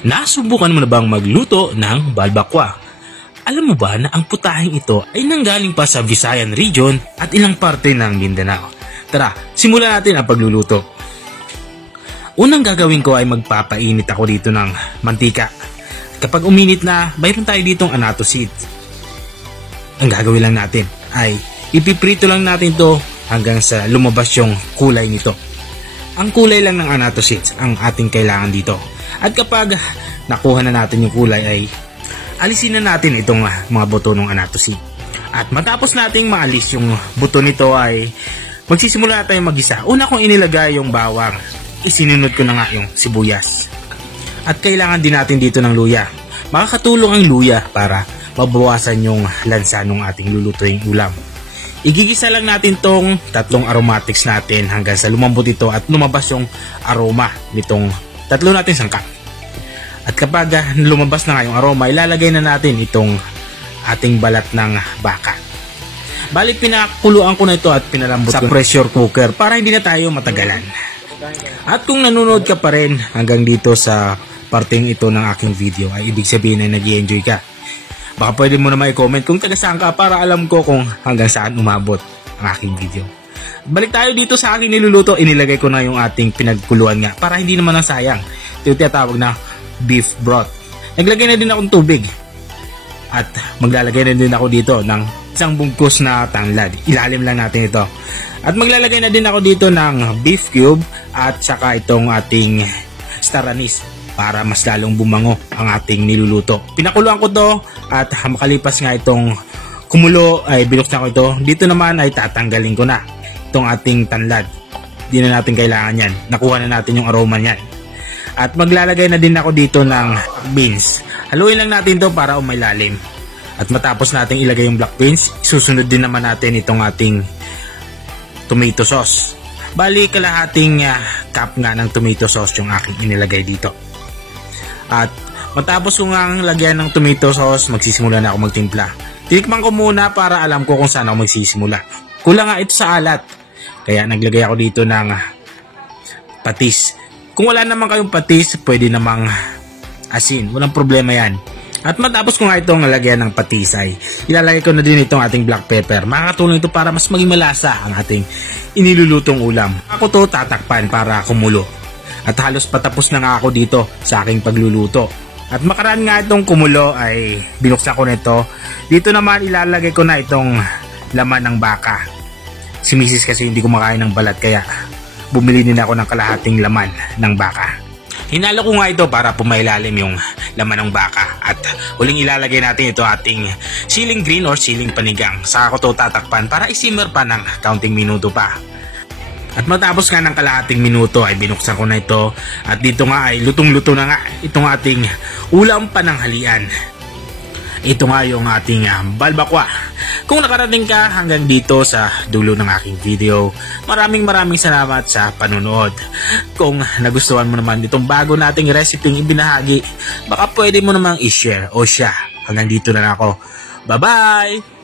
Nasubukan mo na bang magluto ng balbakwa? Alam mo ba na ang putahing ito ay nanggaling pa sa Visayan region at ilang parte ng Mindanao? Tara, simulan natin ang pagluluto. Unang gagawin ko ay magpapainit ako dito ng mantika. Kapag uminit na, mayroon tayo ditong annatto seeds. Ang gagawin lang natin ay ipiprito lang natin to hanggang sa lumabas yung kulay nito. Ang kulay lang ng annatto seeds ang ating kailangan dito. At kapag nakuha na natin yung kulay ay alisin na natin itong mga buto ng annatto seed. At matapos nating maalis yung buto nito ay magsisimula na tayong mag-isa. Una kong inilagay yung bawang. Isinunod ko na nga yung sibuyas. At kailangan din natin dito ng luya. Makakatulong ang luya para mabawasan yung lansa ng ating lulutuing ulam. Igigisa lang natin tong tatlong aromatics natin hanggang sa lumambot ito at lumabas yung aroma nitong tatlo natin sangkap. At kapag lumabas na nga yung aroma, ilalagay na natin itong ating balat ng baka. Bali, pinakuluan ko na ito at pinalambot sa pressure cooker para hindi na tayo matagalan. At kung nanonood ka pa rin hanggang dito sa parteng ito ng aking video, ay ibig sabihin na nag-i-enjoy ka. Baka pwede mo naman i-comment kung taga saan ka para alam ko kung hanggang saan umabot ang aking video. Balik tayo dito sa aking niluluto. Inilagay ko na yung ating pinagkuluan nga para hindi naman ang sayang. Ito yung tinatawag na beef broth. Naglagay na din akong tubig. At maglalagay na din ako dito ng isang bungkus na tanglad. Ilalim lang natin ito. At maglalagay na din ako dito ng beef cube at saka itong ating star anise para mas lalong bumango ang ating niluluto. Pinakuluan ko to at makalipas nga itong kumulo ay binuksan ko ito. Dito naman ay tatanggalin ko na itong ating tanlad. Hindi na natin kailangan yan. Nakuha na natin yung aroma niyan. At maglalagay na din ako dito ng beans. Haluin lang natin to para umailalim. At matapos natin ilagay yung black beans, susunod din naman natin itong ating tomato sauce. Bali, kalahating cup nga ng tomato sauce yung aking inilagay dito. At matapos ko nga lagyan ng tomato sauce, magsisimula na ako magtimpla. Tinikman ko muna para alam ko kung saan ako magsisimula. Kulang nga ito sa alat. Kaya naglagay ako dito ng patis. Kung wala naman kayong patis, pwede namang asin. Walang problema yan. At matapos ko nga itong lagyan ng patis ay ilalagay ko na din itong ating black pepper. Makakatulong ito para mas maging malasa ang ating inilulutong ulam. Ako to tatakpan para kumulo. At halos patapos na nga ako dito sa aking pagluluto. At makaraan nga itong kumulo ay binuksan ko na ito. Dito naman ilalagay ko na itong laman ng baka. Si Mrs. kasi hindi kumakain ng balat kaya bumili din ako ng kalahating laman ng baka. Hinalo ko nga ito para pumailalim yung laman ng baka. At huling ilalagay natin ito ating siling green or siling panigang. Saka ko ito tatakpan para isimmer pa ng counting minuto pa. At matapos nga ng kalahating minuto ay binuksan ko na ito. At dito nga ay lutong-luto na nga itong ating ulam pananghalian. Ito nga yung ating balbakwa. Kung nakarating ka hanggang dito sa dulo ng aking video, maraming salamat sa panonood. Kung nagustuhan mo naman itong bago nating recipe ibinahagi, baka pwede mo namang i-share o siya. Hanggang dito na ako. Bye-bye!